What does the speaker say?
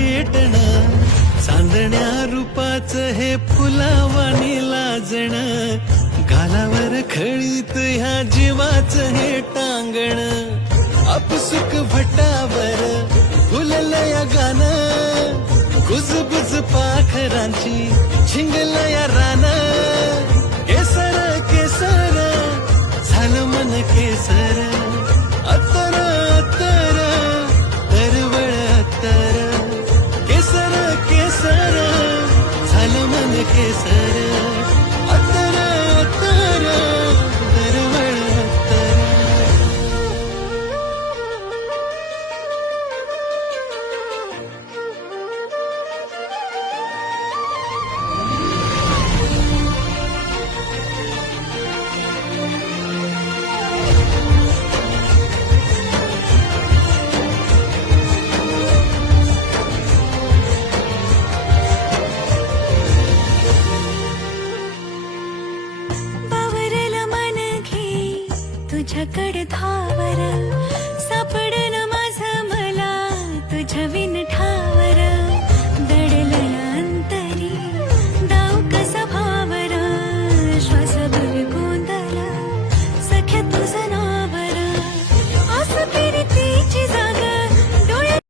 खेटण, चांदण्या रूपाचं हे फुलावानी लाजण, गालावर खळीत ह्या जीवाचं हे टांगण, आपसुक भटावर फुललं या गाणं, कुजबुज पाखरांची झिंगलं या रानं, केसर केसर झालं मन केसर, अत्तर अत्तर तरवळ अत्तर, केसर केसर झालं मन केसर, अत्तर अत्तर तरवळ अत्तर. तुझ्याकडे धावर सापडन माझं मला तुझ्या